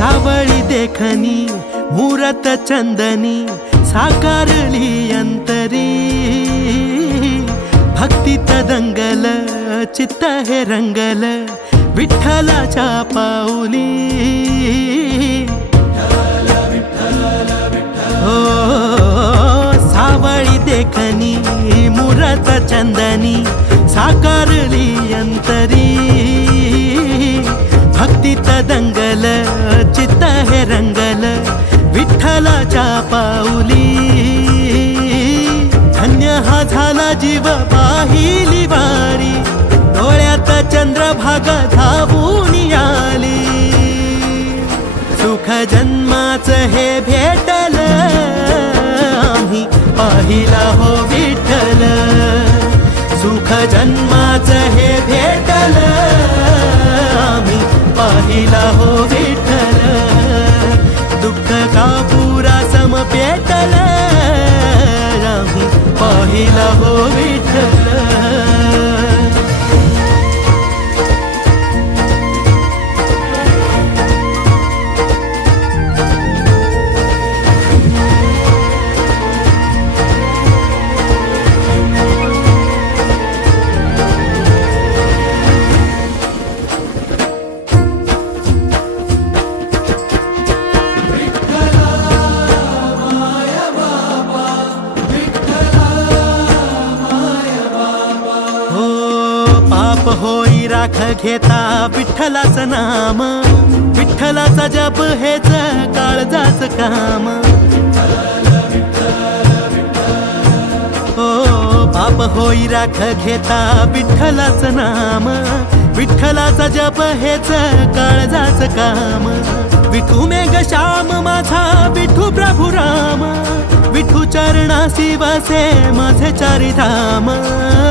सावळी देखणी मुरत चंदनी साकारली अंतरी भक्तीत दंगल चित्त हे रंगल विठ्ठलाच्या पाऊली हो सावळी देखणी मुरत चंदनी साकारली अंतरी भक्तीत दंगल चित्त हे रंगल विठ्ठलाच्या पाऊली धन्य हा झाला जीव पाहिली वारी डोळ्यात चंद्रभागा धावून आली सुख जन्माचं हे भेटल आम्ही पाहिला हो विठ्ठल सुख जन्माचं हे भेटल आम्ही पाहिला हो विठ्ठल दुःख का पुरा सम पेटल आम्ही पाहिला हो विठ्ठल पाप होई राख घेता विठ्ठलाचं नाम विठ्ठलाचा जप हेच काळजाचं काम हो पाप होई राख घेता विठ्ठलाचं नाम विठ्ठलाचा जप हेच काळजाचं काम विठू मेघ श्याम माझा विठू प्रभु राम विठू चरणासी वसे माझे चारी धाम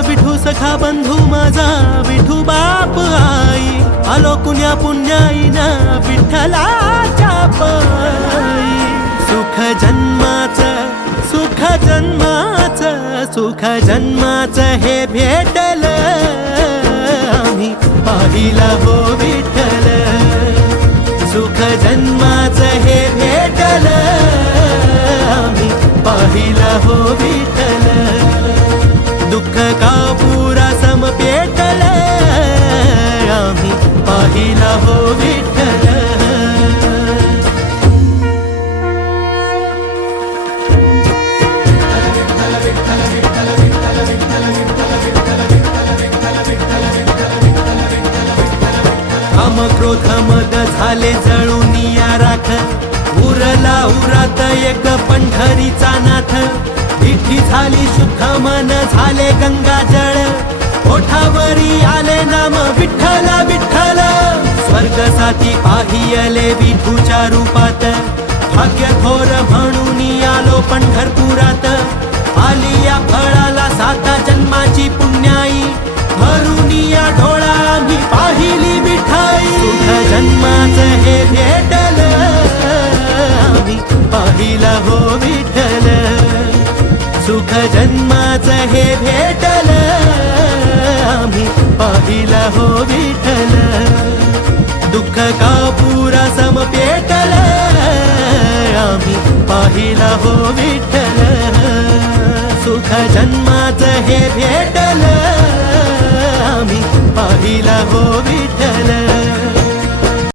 विठू सखा बंधू माझा विठू बाप आई आलो कुण्या पुण्याईना विठ्ठलाच्या पायी सुख जन्माचं सुख जन्माचं सुख जन्माचं हे भेटल आम्ही पाहिला हो विठ्ठल सुख जन्माचं हे भेटल आम्ही पाहिला हो विठ्ठल दुःख का पुरा सम पेटल आम्ही पाहिला हो विठ्ठल काम क्रोध मद झाले जळून या राख उरला उरात एक पंढरीचा नाथ विठी झाली शुद्ध मन झाले गंगा जळ ओठावरी आले नाम विठ्ठल विठ्ठल स्वर्ग साथी पाहियले विठूच्या रूपात भाग्य थोर म्हणून आलो पंढरपुरात आली या फळाला साता जन्माची पुण्याई भरून या डोळा आम्ही पाहिली विठाई सुख जन्माचं हे भेटल आम्ही पाहिला हो विठ्ठल सुख जन्माचं हे भेटल आम्ही पाहिला हो विठ्ठल दुःख का पुरा सम पेटल आम्ही पाहिला हो विठ्ठल सुख जन्माचं हे भेटल आम्ही पाहिला हो विठ्ठल